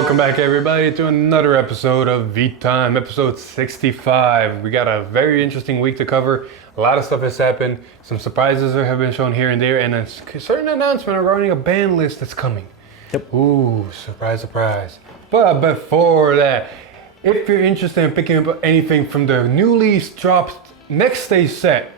welcome back everybody to another episode of V-Time, episode 65. We got a very interesting week to cover. A lot of stuff has happened. Some surprises have been shown here and there, and a certain announcement regarding a ban list that's coming. Yep. Ooh, surprise, surprise. But before that, if you're interested in picking up anything from the newly dropped Next Stage set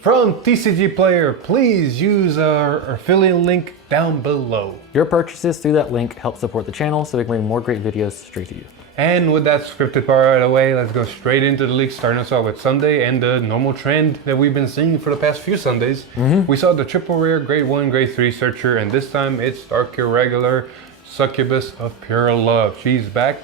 from TCG Player, please use our affiliate link down below. Your purchases through that link help support the channel so we can bring more great videos straight to you. And with that scripted part out of the way, let's go straight into the leaks, starting us off with Sunday and the normal trend that we've been seeing for the past few Sundays. We saw the triple rare grade 1, grade 3 searcher, and this time it's Luquier Roselia, Succubus of Pure Love. She's back.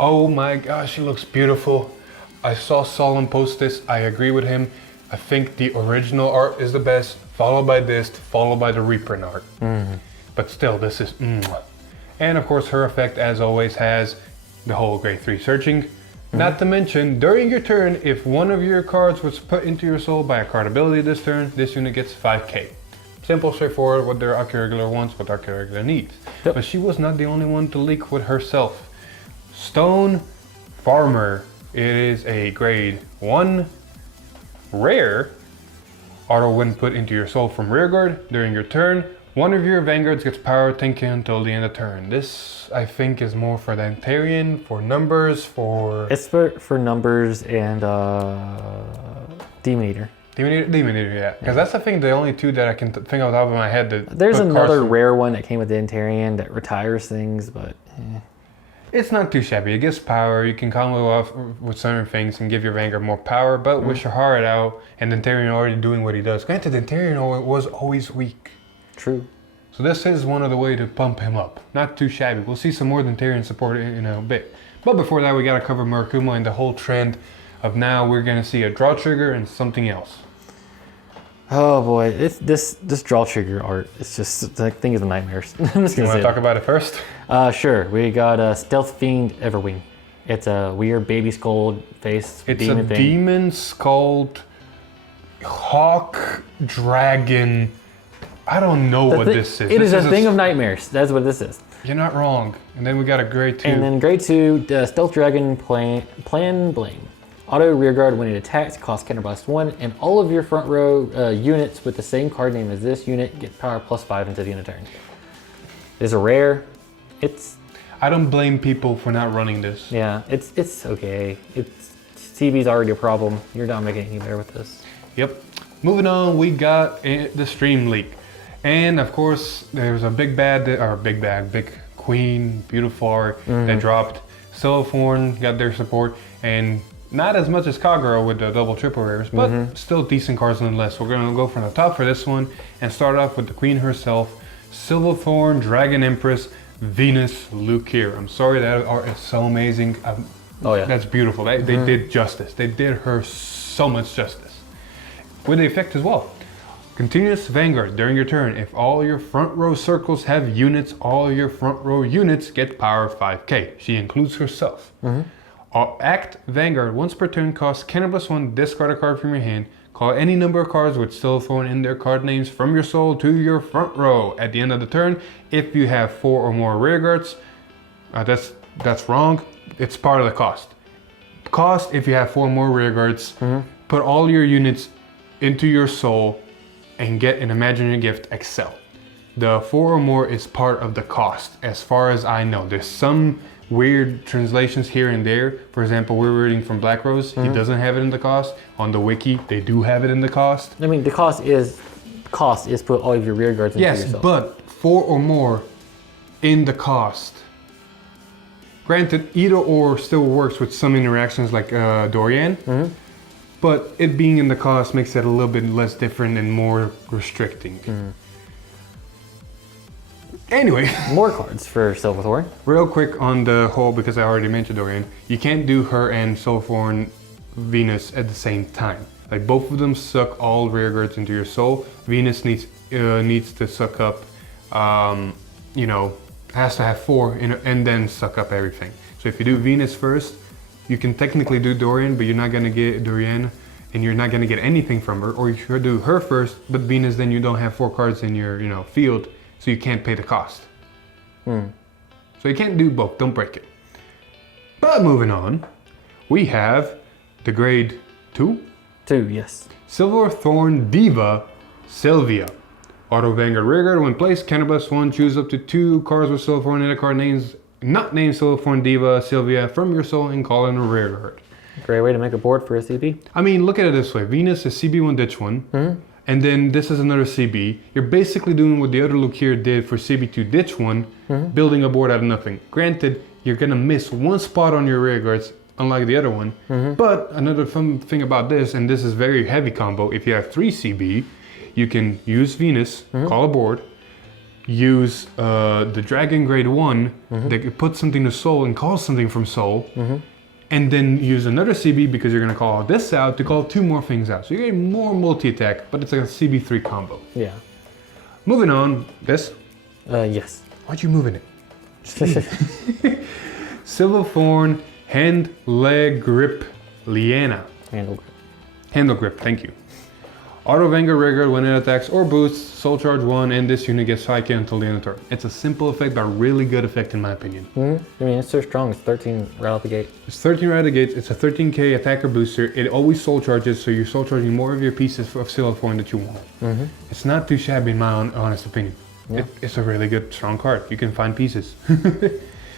Oh my gosh, she looks beautiful. I saw Solon post this. I agree with him. I think the original art is the best, followed by this, followed by the reprint art. But still, this is And of course, her effect, as always, has the whole grade 3 searching. Not to mention, during your turn, if one of your cards was put into your soul by a card ability this turn, this unit gets 5k. Simple, straightforward, what their Luquier Roselia wants, what Luquier Roselia needs. Yep. But she was not the only one to leak with herself. Stone Farmer. It is a grade 1 rare. Auto when put into your soul from rearguard during your turn. One of your Vanguards gets power 10k until the end of turn. This, I think, is more for the Antarian, for numbers, for... It's for numbers and Demon Eater. Demon Eater, yeah. Because that's, I think, the only two that I can think off the top of my head. That There's another rare one that came with the Antarian that retires things, but... It's not too shabby. It gives power. You can combo off with certain things and give your Vanguard more power, but with your heart out and Antarian already doing what he does. Granted, Antarian was always weak. True. So this is one of the way to pump him up. Not too shabby. We'll see some more Antarian support in a bit. But before that, we got to cover Murakumo and the whole trend of now we're going to see a draw trigger and something else. Oh boy, this draw trigger art, it's just, the thing is a nightmare. I'm just You gonna want to talk about it first? Sure, we got Stealth Fiend Everwing. It's a weird baby skull face It's demon a thing. demon skulled hawk dragon. I don't know what this is. It is a thing of nightmares. That's what this is. You're not wrong. And then we got a grade 2. And then grade 2, the Stealth Dragon Plan Blame. Auto rearguard when it attacks, costs counterblast 1, and all of your front row units with the same card name as this unit get power +5 until the end of turn. It's a rare. I don't blame people for not running this. Yeah, it's okay. TV's already a problem. You're not making it any better with this. Yep. Moving on, we got the stream leak. And of course, there's a big queen, beautiful art that dropped. Silverthorn got their support, and not as much as Kagura with the double triple rares, but still decent cards nonetheless. We're gonna go from the top for this one and start off with the queen herself, Silverthorn, Dragon Empress, Venus, Luquier. I'm sorry, that art is so amazing. Oh yeah. That's beautiful. They did justice. They did her so much justice. With the effect as well. Continuous Vanguard during your turn. If all your front row circles have units, all your front row units get power 5k. She includes herself. Act Vanguard once per turn costs counterblast 1, discard a card from your hand. Call any number of cards with Silverthorn in their card names from your soul to your front row. At the end of the turn, if you have 4 or more rearguards, that's wrong. It's part of the cost. Cost if you have 4 more rearguards. Put all your units into your soul and get an imaginary gift Excel. The 4 or more is part of the cost, as far as I know. There's some weird translations here and there. For example, we're reading from Black Rose. He doesn't have it in the cost. On the wiki, they do have it in the cost. I mean, the cost is put all of your rearguards into yes, yourself. but 4 or more in the cost. Granted, either or still works with some interactions like Dorian. But it being in the cost makes it a little bit less different and more restricting. Anyway. More cards for Silverthorn. Real quick on the whole, because I already mentioned Dorian, you can't do her and Silverthorn Venus at the same time. Like both of them suck all rearguards into your soul. Venus needs to suck up, has to have 4 and then suck up everything. So if you do Venus first, you can technically do Dorian, but you're not gonna get Dorian, and you're not gonna get anything from her. Or you should do her first, but Venus, then you don't have 4 cards in your field, so you can't pay the cost. So you can't do both, don't break it. But moving on, we have the grade 2? 2, yes. Silverthorn Diva Sylvia. Auto Vanguard Rearguard, when placed, counterblast 1, choose up to 2 cards with Silverthorn in a card names not named Silverthorn Diva Sylvia from your soul and call in a Rearguard. Great way to make a board for a CB. I mean, look at it this way. Venus is CB1 ditch 1, and then this is another CB. You're basically doing what the other Luquier did for CB2 ditch 1, building a board out of nothing. Granted, you're gonna miss one spot on your Rearguards, unlike the other one. But another fun thing about this, and this is very heavy combo, if you have 3 CB, you can use Venus, call a board, use the Dragon grade 1 that puts something to soul and calls something from soul, and then use another CB because you're gonna call this out to call 2 more things out. So you're getting more multi-attack, but it's like a CB3 combo. Yeah. Moving on, this? Yes. Why'd you moving it? Silverthorn Hand Leg Grip Liana. Handle grip. Handle grip, thank you. Auto Vanguard Rearguard when it attacks or boosts, Soul Charge 1, and this unit gets Psyche until the end of the turn. It's a simple effect, but really good effect in my opinion. I mean, it's so strong. It's 13 right out the gate. It's 13 right out the gate. It's a 13k attacker booster. It always Soul Charges, so you're Soul Charging more of your pieces of Silverthorn that you want. It's not too shabby in my honest opinion. Yeah. It's a really good, strong card. You can find pieces.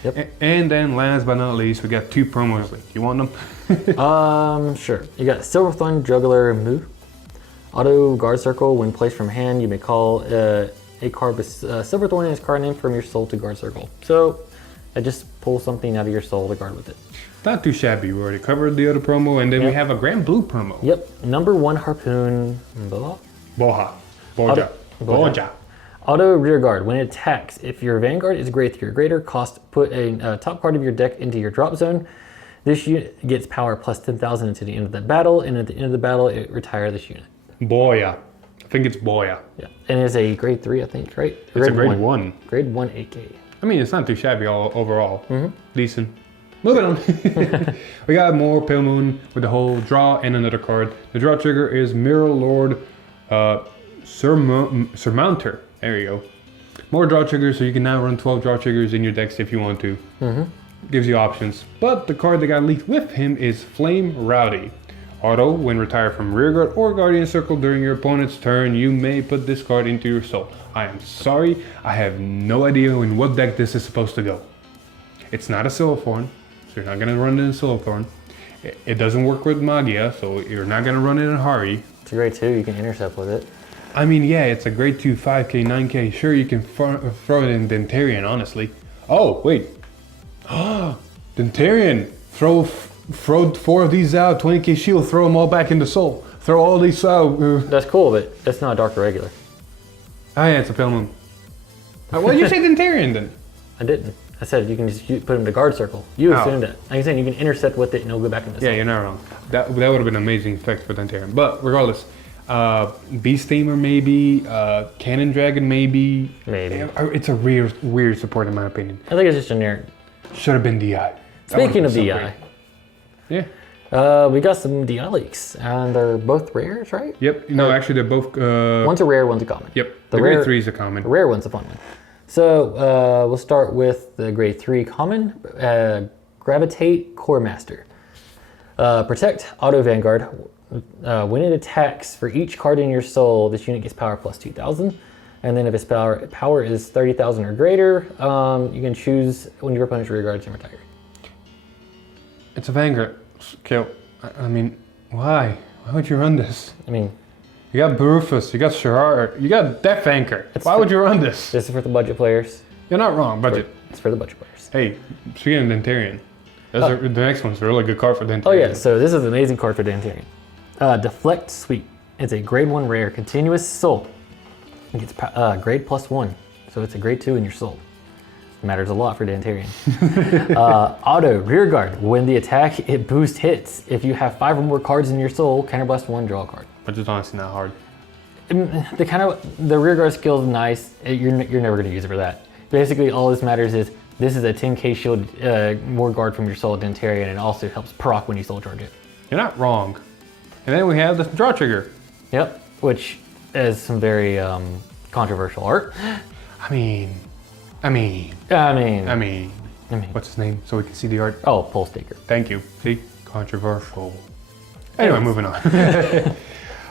Yep. And then last but not least, we got 2 promos. You want them? Sure. You got Silverthorn Juggler Moo. Auto Guard Circle. When placed from hand, you may call a card with Silverthorn in its card name from your soul to Guard Circle. So, I just pull something out of your soul to guard with it. Not too shabby. We already covered the other promo, and then we have a Grand Blue promo. Yep. Number 1 Harpoon Boha. Boja. Auto Rear Guard. When it attacks, if your Vanguard is grade 3 or greater, put a top card of your deck into your drop zone. This unit gets power plus 10,000 until the end of the battle, and at the end of the battle, it retire this unit. Boya. I think it's Boya. Yeah, and it's a grade 3, I think, right? It's a grade 1. Grade 1 8K. I mean, it's not too shabby overall. Decent. Moving on. We got more Pale Moon with the whole draw and another card. The draw trigger is Mirror Lord Surmounter. There you go. More draw triggers, so you can now run 12 draw triggers in your decks if you want to. Gives you options. But the card that got leaked with him is Flame Rowdy. Auto, when retired from Rearguard or Guardian Circle during your opponent's turn, you may put this card into your soul. I am sorry, I have no idea in what deck this is supposed to go. It's not a Silverthorn, so you're not going to run it in Silverthorn. It doesn't work with Magia, so you're not going to run it in Hari. It's a grade 2, you can intercept with it. I mean, yeah, it's a grade 2, 5k, 9k. Sure, you can throw it in Dentarian, honestly. Oh, wait. Dentarian. Throw 4 of these out, 20k shield, throw them all back into Soul. Throw all these out. That's cool, but that's not a Dark Irregular. Oh yeah, it's a Pale Moon. Why did you say Dentarian then? I didn't. I said you can just put them to Guard Circle. You assumed that. I'm saying you can intercept with it and it'll go back into Soul. Yeah, you're not wrong. That would have been an amazing effect for Dentarian. But regardless, Beast Tamer maybe, Cannon Dragon maybe. Maybe. It's a weird support in my opinion. I think it's just generic. Should have been DI. Speaking of DI. Yeah. We got some DI leaks, and they're both rares, right? Yep. No, actually, they're both. One's a rare, one's a common. Yep. The grade 3 is a common. The rare one's a fun one. So we'll start with the grade 3 common. Gravitate Core Master. Protect Auto Vanguard. When it attacks, for each card in your soul, this unit gets power plus 2,000. And then if its power is 30,000 or greater, you can choose one of your opponent's rear guards and retire. It's a Vanguard. Kill. I mean, why? Why would you run this? I mean, you got Barufus, you got Sherard, you got Death Anchor. Why would you run this? This is for the budget players. You're not wrong, budget. It's for the budget players. Hey, speaking of Dentarian, the next one's a really good card for Dentarian. Oh yeah, so this is an amazing card for Dentarian. Deflect Sweep. It's a grade 1 rare, continuous soul. It gets grade plus 1, so it's a grade 2 in your soul. Matters a lot for Dentarian. Auto Rear Guard. When the attack, it boosts hits. If you have 5 or more cards in your soul, counterblast 1, draw a card. Which is honestly not hard. The rear guard skill is nice. You're never going to use it for that. Basically, all this matters is this is a 10k shield, more guard from your soul Dentarian, and it also helps proc when you soul charge it. You're not wrong. And then we have the draw trigger. Yep, which is some very controversial art. I mean, I mean, what's his name? So we can see the art. Oh, Pulse Taker. Thank you. See? Controversial. Anyway, moving on.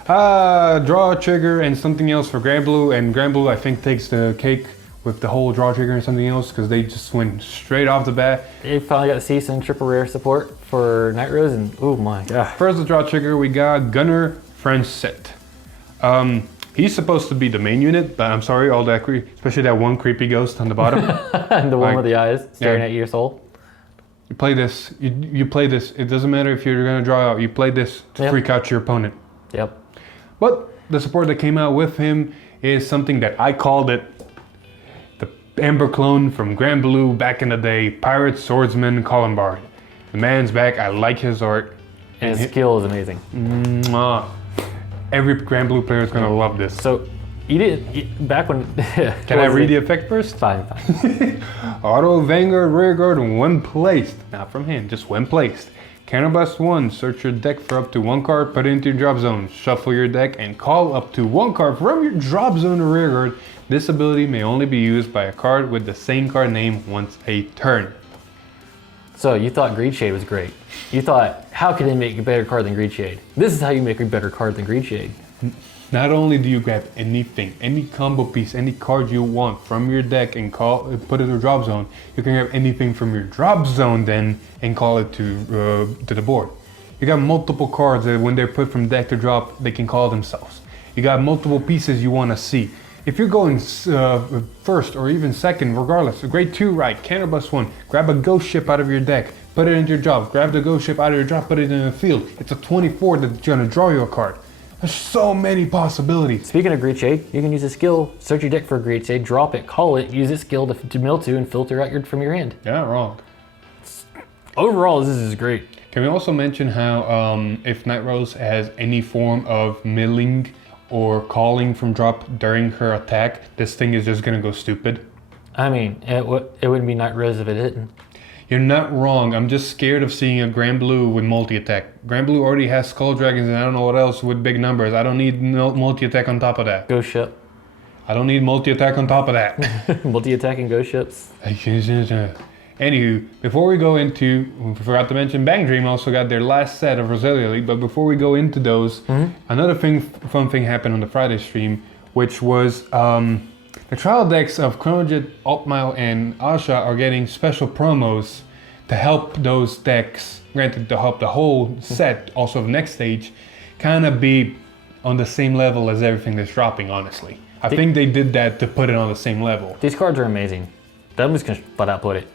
Draw a trigger and something else for Granblue, and Granblue I think takes the cake with the whole draw trigger and something else because they just went straight off the bat. They finally got to see some triple rare support for Night Rose, and oh my god. First, the draw trigger, we got Gunner Franceset. He's supposed to be the main unit, but I'm sorry, all that especially that one creepy ghost on the bottom. The one with the eyes staring at your soul. You play this. You play this. It doesn't matter if you're gonna draw out. You play this to freak out your opponent. Yep. But the support that came out with him is something that I called it the Amber clone from Granblue back in the day. Pirate Swordsman Columbard. The man's back. I like his art. And his skill is amazing. Mwah. Every Granblue player is gonna love this. So, back when... Can I read the effect first? Fine. Auto Vanguard Rearguard when placed. Not from hand, just when placed. Counterblast 1, search your deck for up to 1 card, put it into your drop zone. Shuffle your deck and call up to 1 card from your drop zone or rearguard. This ability may only be used by a card with the same card name once a turn. So you thought Greed Shade was great. You thought, how can they make a better card than Greed Shade? This is how you make a better card than Greed Shade. Not only do you grab anything, any combo piece, any card you want from your deck and put it to a drop zone, you can grab anything from your drop zone then and call it to the board. You got multiple cards that when they're put from deck to drop, they can call themselves. You got multiple pieces you want to see. If you're going first or even second, regardless, a grade 2 right, counterblast 1, grab a ghost ship out of your deck, put it into your drop, grab the ghost ship out of your drop, put it in the field. It's a 24 that's gonna draw you a card. There's so many possibilities. Speaking of Greed Shade, you can use a skill, search your deck for a Greed Shade, drop it, call it, use this skill to mill to and filter out from your hand. You're not wrong. Overall, this is great. Can we also mention how if Night Rose has any form of milling or calling from drop during her attack, this thing is just gonna go stupid? I mean, it wouldn't be Night Rose if it didn't. You're not wrong. I'm just scared of seeing a Granblue with multi-attack. Granblue already has Skull Dragons and I don't know what else with big numbers. I don't need multi-attack on top of that. Ghost Ship. I don't need multi-attack on top of that. Multi-attacking Ghost Ships. Anywho, before we go into, we forgot to mention Bang Dream also got their last set of Roselia League, but before we go into those, another fun thing happened on the Friday stream, which was the trial decks of Chronojet, Altmile, and Asha are getting special promos to help those decks, granted to help the whole set, also the next stage, kind of be on the same level as everything that's dropping, honestly. I think they did that to put it on the same level. These cards are amazing. I'm just going to flat out put it.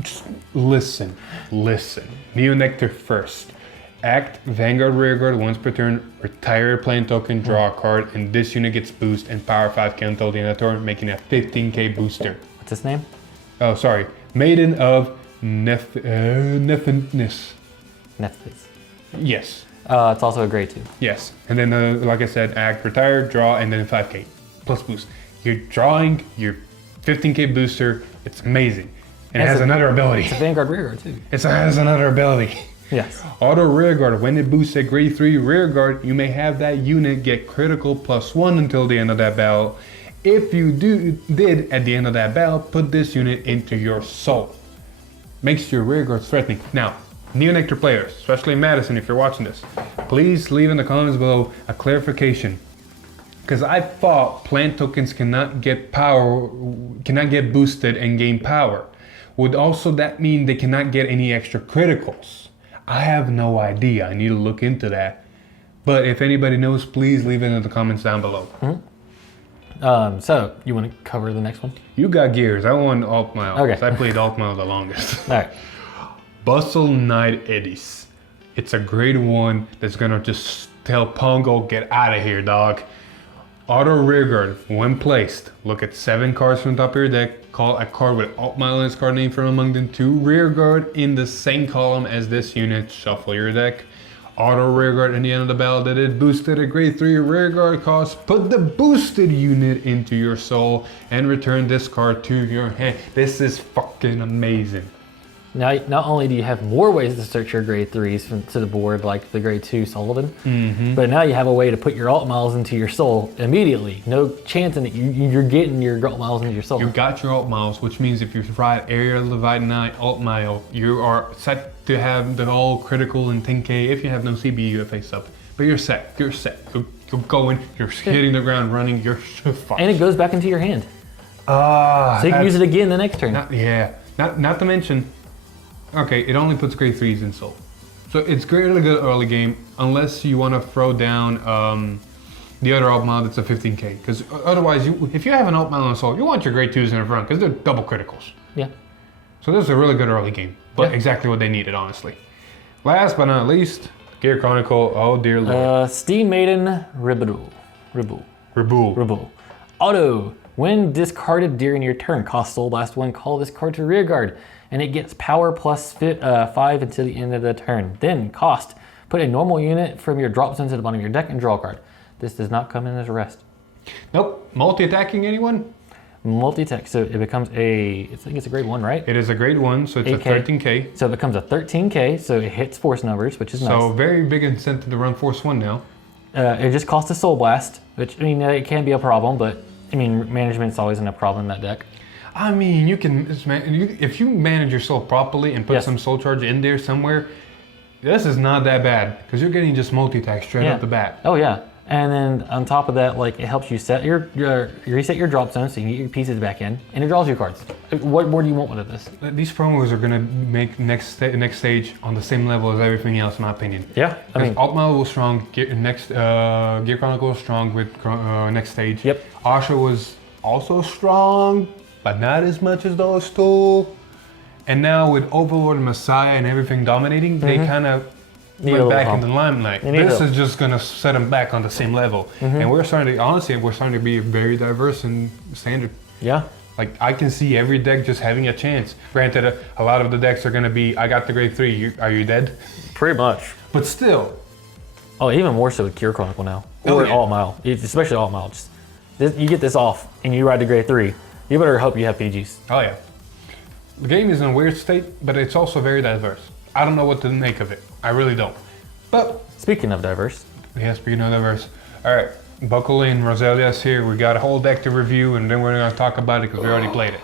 Just listen. Neo Nectar first. Act Vanguard Rearguard once per turn, retire a playing token, draw a card, and this unit gets boost and power 5 count until the end of the turn, making a 15k booster. What's his name? Oh, sorry. Maiden of Nephthys. Nephthys. Yes. It's also a grade 2. Yes. And then, like I said, act, retire, draw, and then 5k plus boost. You're drawing your 15k booster. It's amazing. And it has another ability. It's a Vanguard Rearguard too. It has another ability. Yes. Auto Rearguard. When it boosts at grade 3 Rearguard, you may have that unit get critical +1 until the end of that battle. If you did at the end of that battle, put this unit into your soul. Makes your Rearguard threatening. Now, Neo Nectar players, especially Madison, if you're watching this, please leave in the comments below a clarification. Because I thought plant tokens cannot get boosted and gain power. Would also that mean they cannot get any extra criticals? I have no idea. I need to look into that. But if anybody knows, please leave it in the comments down below. So, you want to cover the next one? You got gears. I want Altmile. Okay. Because I played Altmile the longest. All right. Bustle Knight Eddies. It's a grade 1 that's going to just tell Pongo, get out of here, dog. Auto Rearguard, when placed, look at 7 cards from the top of your deck, call a card with Altmile in its card name from among them 2 Rearguard in the same column as this unit, shuffle your deck. Auto Rearguard at the end of the battle that it boosted a grade 3 Rearguard cost, put the boosted unit into your soul and return this card to your hand. This is fucking amazing. Now, not only do you have more ways to search your grade 3s to the board, like the grade 2 Sullivan, but now you have a way to put your alt miles into your soul immediately. No chance in it. You're getting your alt miles into your soul. You got your alt miles, which means if you ride Area Leviathan alt mile, you are set to have the all critical in 10k if you have no CBU face up. But you're set. You're set. You're going. You're hitting the ground running. You're fine. And it goes back into your hand. So you can use it again the next turn. Not to mention. Okay, it only puts grade 3s in soul. So it's really good early game, unless you want to throw down the other alt mile that's a 15k. Because otherwise, if you have an alt mile on soul, you want your grade 2s in the front, because they're double criticals. Yeah. So this is a really good early game, but exactly what they needed, honestly. Last but not least, Gear Chronicle, oh dear lord. Steam Maiden Ribble. Auto. When discarded during your turn, cost soul blast 1, call this card to rear guard, and it gets power plus 5 until the end of the turn. Then cost, put a normal unit from your drop zone to the bottom of your deck and draw a card. This does not come in as a rest. Nope. Multi-attacking anyone? Multi-tech, so it becomes I think it's a grade 1, right? It is a grade 1, so it's 8K. a 13k. So it becomes a 13k, so it hits force numbers, which is nice. So very big incentive to run force 1 now. It just costs a soul blast, which, I mean, it can be a problem, but I mean, management's always in a problem in that deck. I mean, you can, if you manage your soul properly and put some soul charge in there somewhere, this is not that bad, because you're getting just multi-attack straight up the bat. Oh yeah, and then on top of that, like, it helps you set you reset your drop zone so you can get your pieces back in, and it draws you cards. What more do you want with this? These promos are gonna make next stage on the same level as everything else, in my opinion. Yeah, I mean, Altmile was strong. Gear Chronicle was strong with next stage. Yep. Asha was also strong, but not as much as those two. And now with Overlord and Messiah and everything dominating, they kind of went back in the limelight. This is just gonna set them back on the same level. And we're starting to be very diverse in standard. Yeah. Like, I can see every deck just having a chance. Granted, a lot of the decks are gonna be, I got the grade 3, are you dead? Pretty much. But still. Oh, even more so with Gear Chronicle now. Or Alt Mile, especially Alt Mile. Just, you get this off and you ride the grade 3. You better hope you have PGs. Oh yeah. The game is in a weird state, but it's also very diverse. I don't know what to make of it. I really don't. But speaking of diverse. Yeah, speaking of diverse. All right, buckle in. Roselia's here. We got a whole deck to review, and then we're gonna talk about it because we already played it.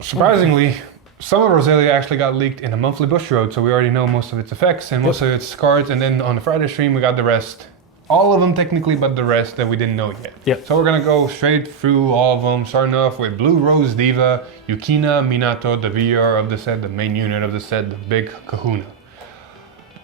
Surprisingly, some of Roselia actually got leaked in a monthly Bush Road, so we already know most of its effects and most of its cards. And then on the Friday stream, we got the rest. All of them technically, but the rest that we didn't know yet. Yep. So we're gonna go straight through all of them, starting off with Blue Rose Diva, Yukina, Minato, the VR of the set, the main unit of the set, the big kahuna.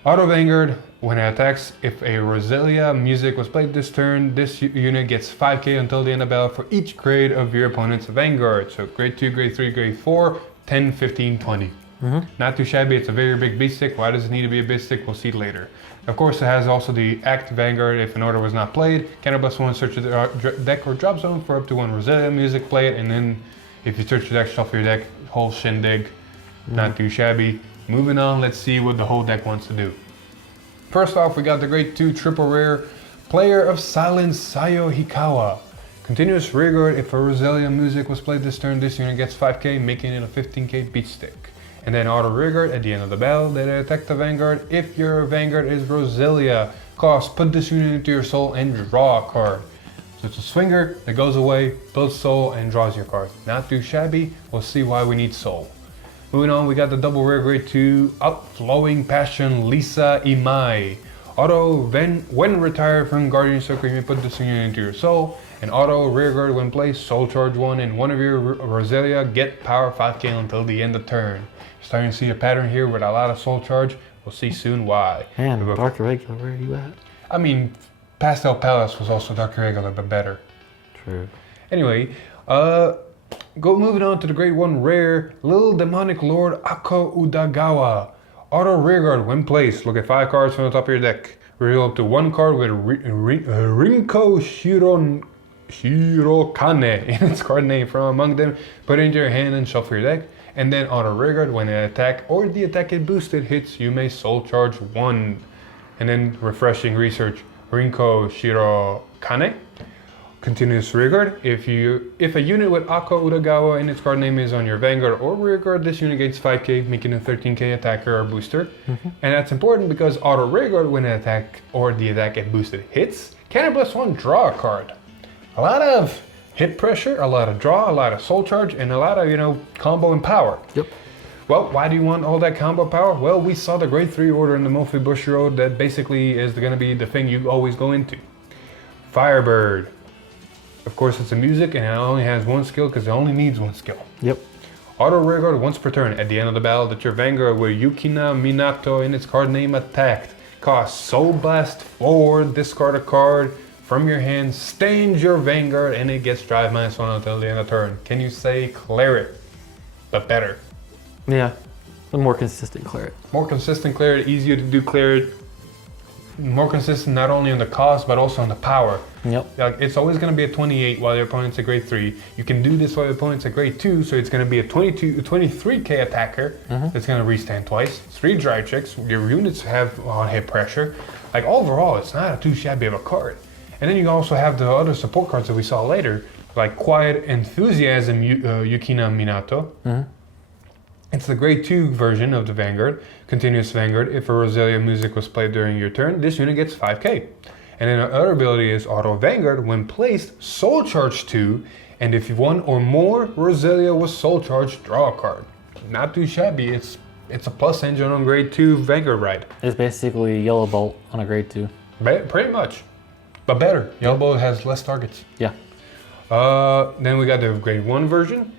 Auto Vanguard, when it attacks, if a Roselia music was played this turn, this unit gets 5k until the end of battle for each grade of your opponent's Vanguard. So grade 2, grade 3, grade 4, 10, 15, 20. Not too shabby, it's a very big beast stick. Why does it need to be a beast stick? We'll see later. Of course, it has also the Act Vanguard if an order was not played. Counterblast 1, search your deck or drop zone for up to 1 Roselia music played, and then if you search your deck, shuffle your deck, whole shindig. Not too shabby. Moving on, let's see what the whole deck wants to do. First off, we got the grade 2 triple rare Player of Silence Sayo Hikawa. Continuous rear guard, if a Roselia music was played this turn, this unit gets 5k, making it a 15k beat stick. And then auto rear guard at the end of the battle, they attack the Vanguard. If your Vanguard is Roselia, cost, put this unit into your soul and draw a card. So it's a swinger that goes away, builds soul, and draws your card. Not too shabby, we'll see why we need soul. Moving on, we got the double rare grade 2 Outflowing Passion Lisa Imai. Auto, when retired from Guardian Circle, you may put this unit into your soul. And auto rear guard when placed, soul charge 1, and one of your Roselia get power 5k until the end of turn. Starting to see a pattern here with a lot of soul charge. We'll see soon why. Man, Dark Irregular, where are you at? I mean, Pastel Palace was also Dark Irregular, but better. True. Anyway, moving on to the grade 1 rare, Little Demonic Lord Ako Udagawa. Auto rear guard when placed. Look at 5 cards from the top of your deck. Reveal up to 1 card with Rinko Shirokane in its card name from among them. Put it into your hand and shuffle your deck. And then auto rear guard when an attack or the attack it boosted hits, you may soul charge 1. And then refreshing research, Rinko Shirokane. Continuous rearguard. If a unit with Ako Uragawa in its card name is on your Vanguard or rearguard, this unit gains 5k, making a 13k attacker or booster. And that's important because auto rearguard when an attack or the attack and boosted hits, +1 draw a card. A lot of hit pressure, a lot of draw, a lot of soul charge, and a lot of, combo and power. Yep. Well, why do you want all that combo power? Well, we saw the grade 3 order in the Mofi Bushiroad that basically is going to be the thing you always go into. Firebird. Of course, it's a music and it only has one skill because it only needs one skill. Yep. Auto rearguard once per turn. At the end of the battle, that your Vanguard with Yukina Minato in its card name attacked. Costs Soul Blast 4, discard a card from your hand, stains your Vanguard, and it gets drive -1 until the end of turn. Can you say Claret? But better. Yeah. A more consistent Claret. More consistent Claret, easier to do Claret. More consistent not only on the cost, but also on the power. Yep. Like, it's always going to be a 28 while your opponent's a grade 3. You can do this while your opponent's a grade 2, so it's going to be a 23k attacker that's going to restand twice. 3 dry checks. Your units have hit pressure. Like, overall, it's not too shabby of a card. And then you also have the other support cards that we saw later, like Quiet Enthusiasm Yukina Minato. It's the grade 2 version of the Vanguard, Continuous Vanguard. If a Roselia music was played during your turn, this unit gets 5k. And then our other ability is Auto Vanguard. When placed, Soul Charge 2, and if one or more Roselia was Soul Charged, draw a card. Not too shabby. It's a plus engine on grade 2 Vanguard ride. It's basically Yellow Bolt on a grade 2. Pretty much. But better. Yellow Bolt has less targets. Yeah. Then we got the grade 1 version.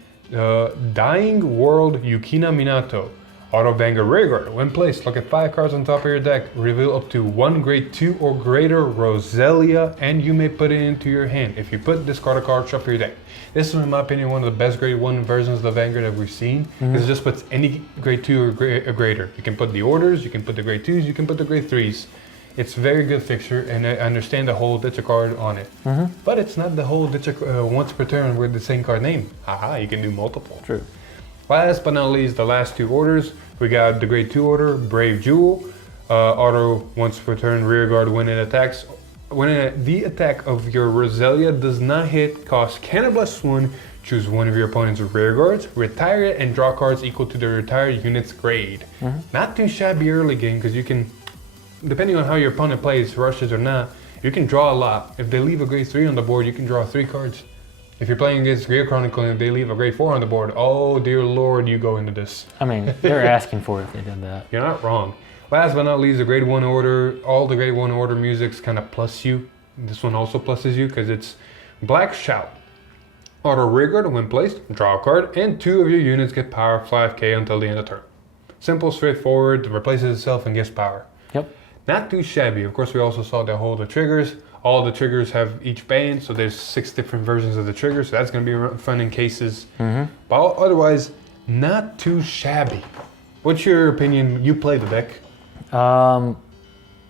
Dying World Yukina Minato. Auto Vanguard rearguard. When placed, look at 5 cards on top of your deck. Reveal up to 1 grade 2 or greater Roselia, and you may put it into your hand. If you put, discard a card, shuffle your deck. This is, in my opinion, one of the best grade 1 versions of the Vanguard that we've seen. Because it just puts any grade 2 or greater. You can put the orders, you can put the grade 2s, you can put the grade 3s. It's a very good fixture, and I understand the whole ditch a card on it. But it's not the whole ditch once per turn with the same card name. Haha, you can do multiple. True. Last but not least, the last 2 orders. We got the grade 2 order, Brave Jewel. Auto once per turn, rearguard when it attacks. When the attack of your Roselia does not hit, cost +1, choose one of your opponent's rearguards, retire it, and draw cards equal to the retired unit's grade. Not too shabby early game, because you can, depending on how your opponent plays, rushes or not, you can draw a lot. If they leave a grade 3 on the board, you can draw 3 cards. If you're playing against Gear Chronicle and they leave a grade 4 on the board, oh dear lord, you go into this. I mean, they're asking for it if they did that. You're not wrong. Last but not least, the grade 1 order. All the grade 1 order musics kind of plus you. This one also pluses you because it's Black Shout. Auto rearguard when placed, draw a card, and 2 of your units get power 5k until the end of turn. Simple, straightforward, replaces itself and gets power. Yep. Not too shabby. Of course, we also saw the whole the triggers. All the triggers have each band, so there's 6 different versions of the trigger, so that's going to be fun in cases. But otherwise, not too shabby. What's your opinion? You play the deck.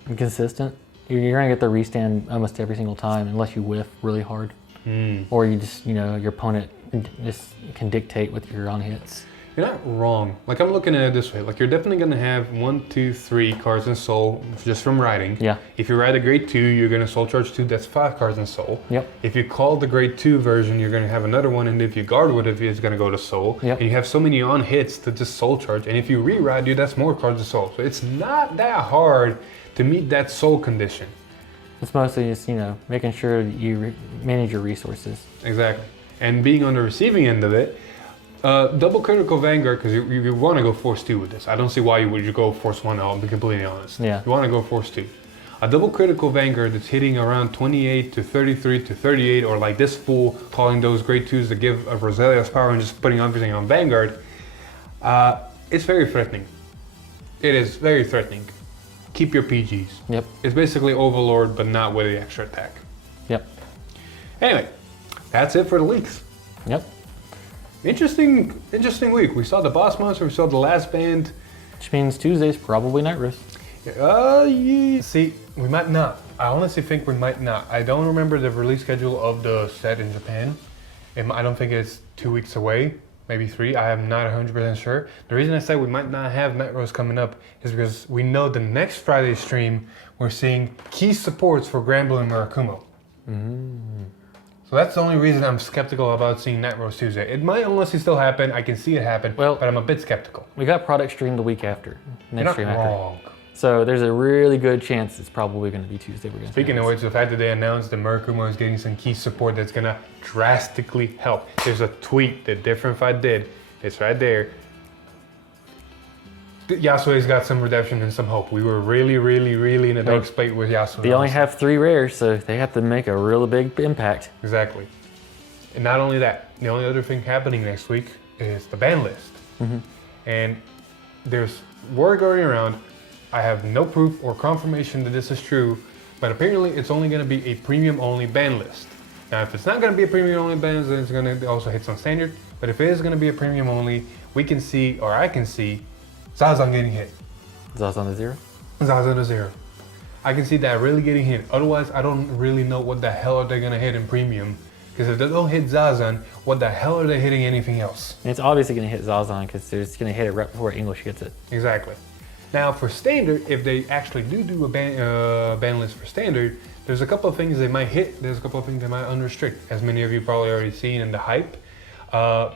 Consistent. You're going to get the restand almost every single time unless you whiff really hard. Or you just, your opponent just can dictate with your on hits. You're not wrong. Like, I'm looking at it this way. Like, you're definitely going to have 1, 2, 3 cards in Soul just from riding. Yeah. If you ride a grade 2, you're going to Soul Charge 2. That's 5 cards in Soul. Yep. If you call the grade 2 version, you're going to have another one. And if you guard with it, it's going to go to Soul. Yep. And you have so many on hits to just Soul Charge. And if you re-ride, dude, that's more cards in Soul. So it's not that hard to meet that Soul condition. It's mostly just, making sure that you manage your resources. Exactly. And being on the receiving end of it, double critical Vanguard, because you want to go Force 2 with this. I don't see why you would go Force 1, I'll be completely honest. Yeah. You want to go Force 2. A double critical Vanguard that's hitting around 28 to 33 to 38, or like this fool calling those grade 2s to give a Roselia's power and just putting everything on Vanguard, it's very threatening. It is very threatening. Keep your PGs. Yep. It's basically Overlord, but not with the extra attack. Yep. Anyway, that's it for the leaks. Yep. Interesting week. We saw the boss monster, we saw the last band. Which means Tuesday's probably Night Rift. Yeah. See, we might not. I honestly think we might not. I don't remember the release schedule of the set in Japan. I don't think it's 2 weeks away, maybe 3. I am not 100% sure. The reason I say we might not have Night Rose coming up is because we know the next Friday stream, we're seeing key supports for Granblue and Murakumo. So that's the only reason I'm skeptical about seeing Night Rose Tuesday. It might honestly still happen. I can see it happen, but I'm a bit skeptical. We got product stream the week after. Next stream after. Wrong. So there's a really good chance it's probably going to be Tuesday. Speaking of which, the fact that they announced that Murakumo is getting some key support that's going to drastically help. There's a tweet that Different Fight did. It's right there. Yasuo's got some redemption and some hope. We were really in a dark spot with Yasuo. They only have 3 rares, so they have to make a really big impact. Exactly. And not only that, the only other thing happening next week is the ban list. And there's word going around. I have no proof or confirmation that this is true, but apparently it's only going to be a premium only ban list. Now, if it's not going to be a premium only ban list, then it's going to also hit on standard. But if it is going to be a premium only, we can see, or I can see, Zazan getting hit. Zazan to 0? Zazan to 0. I can see that really getting hit. Otherwise, I don't really know what the hell are they going to hit in premium. Because if they don't hit Zazan, what the hell are they hitting anything else? And it's obviously going to hit Zazan because they're just going to hit it right before English gets it. Exactly. Now for standard, if they actually do a ban list for standard, there's a couple of things they might hit, there's a couple of things they might unrestrict. As many of you probably already seen in the hype,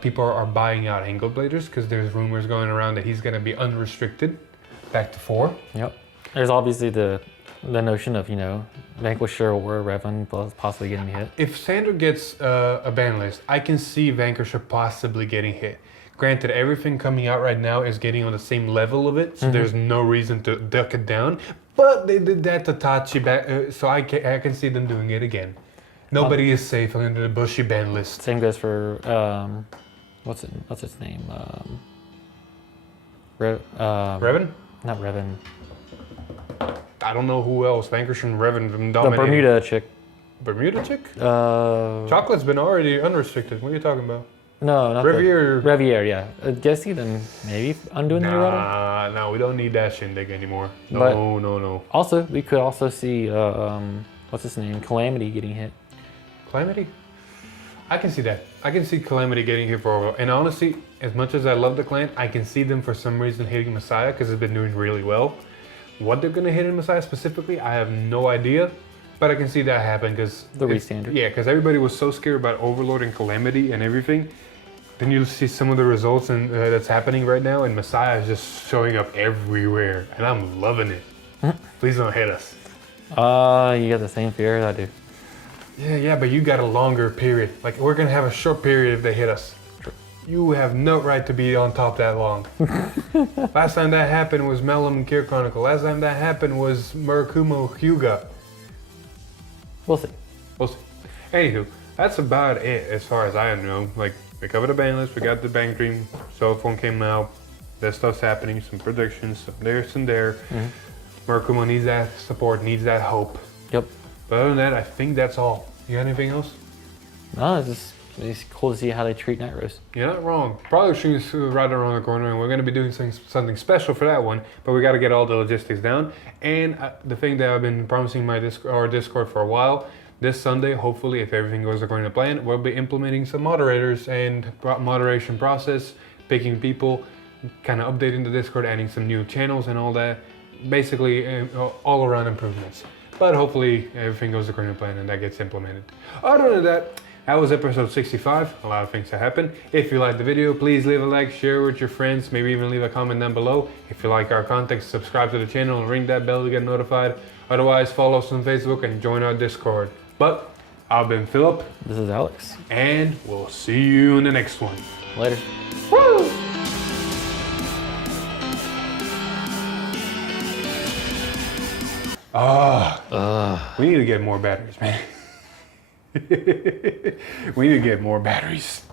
people are buying out Angle Bladers because there's rumors going around that he's going to be unrestricted back to 4. Yep. There's obviously the notion of, Vanquisher or Revan possibly getting hit. If standard gets a ban list, I can see Vanquisher possibly getting hit. Granted, everything coming out right now is getting on the same level of it, so there's no reason to duck it down. But they did that to Tachi back, so I can see them doing it again. Nobody is safe under the Bushy ban list. Same goes for what's its name? Revan? Not Revan. I don't know who else. Vanquish and Revan dominating. The Bermuda chick. Bermuda chick? Chocolate's been already unrestricted. What are you talking about? No, not Riviere. Riviere, yeah. Guessing then maybe undoing the errata? No, we don't need that shindig anymore. No, But no. Also, we could also see, what's his name? Calamity getting hit. Calamity? I can see that. I can see Calamity getting hit for a while. And honestly, as much as I love the clan, I can see them for some reason hitting Messiah because it's been doing really well. What they're going to hit in Messiah specifically, I have no idea. But I can see that happen because... The restandard. Yeah, because everybody was so scared about Overlord and Calamity and everything. Then you see some of the results that's happening right now, and Messiah is just showing up everywhere, and I'm loving it. Please don't hit us. You got the same fear as I do. Yeah, but you got a longer period. Like, we're gonna have a short period if they hit us. You have no right to be on top that long. Last time that happened was Mellum and Kier Chronicle. Last time that happened was Murakumo Hyuga. We'll see. Anywho, that's about it as far as I know. Like, we covered the ban list, we got the Bang Dream cell phone came out, that stuff's happening, some predictions, some there. Murakumo needs that support, needs that hope. Yep. But other than that, I think that's all. You got anything else? No, it's cool to see how they treat Night Rose. You're not wrong. Probably Stream's right around the corner, and we're going to be doing something special for that one, but we got to get all the logistics down. And the thing that I've been promising my Discord for a while, this Sunday, hopefully, if everything goes according to plan, we'll be implementing some moderators and moderation process, picking people, kind of updating the Discord, adding some new channels and all that. Basically, all around improvements. But hopefully, everything goes according to plan and that gets implemented. Other than that, that was episode 65. A lot of things have happened. If you liked the video, please leave a like, share with your friends, maybe even leave a comment down below. If you like our content, subscribe to the channel and ring that bell to get notified. Otherwise, follow us on Facebook and join our Discord. But I've been Philip. This is Alex. And we'll see you in the next one. Later. Woo! We need to get more batteries, man. We need to get more batteries.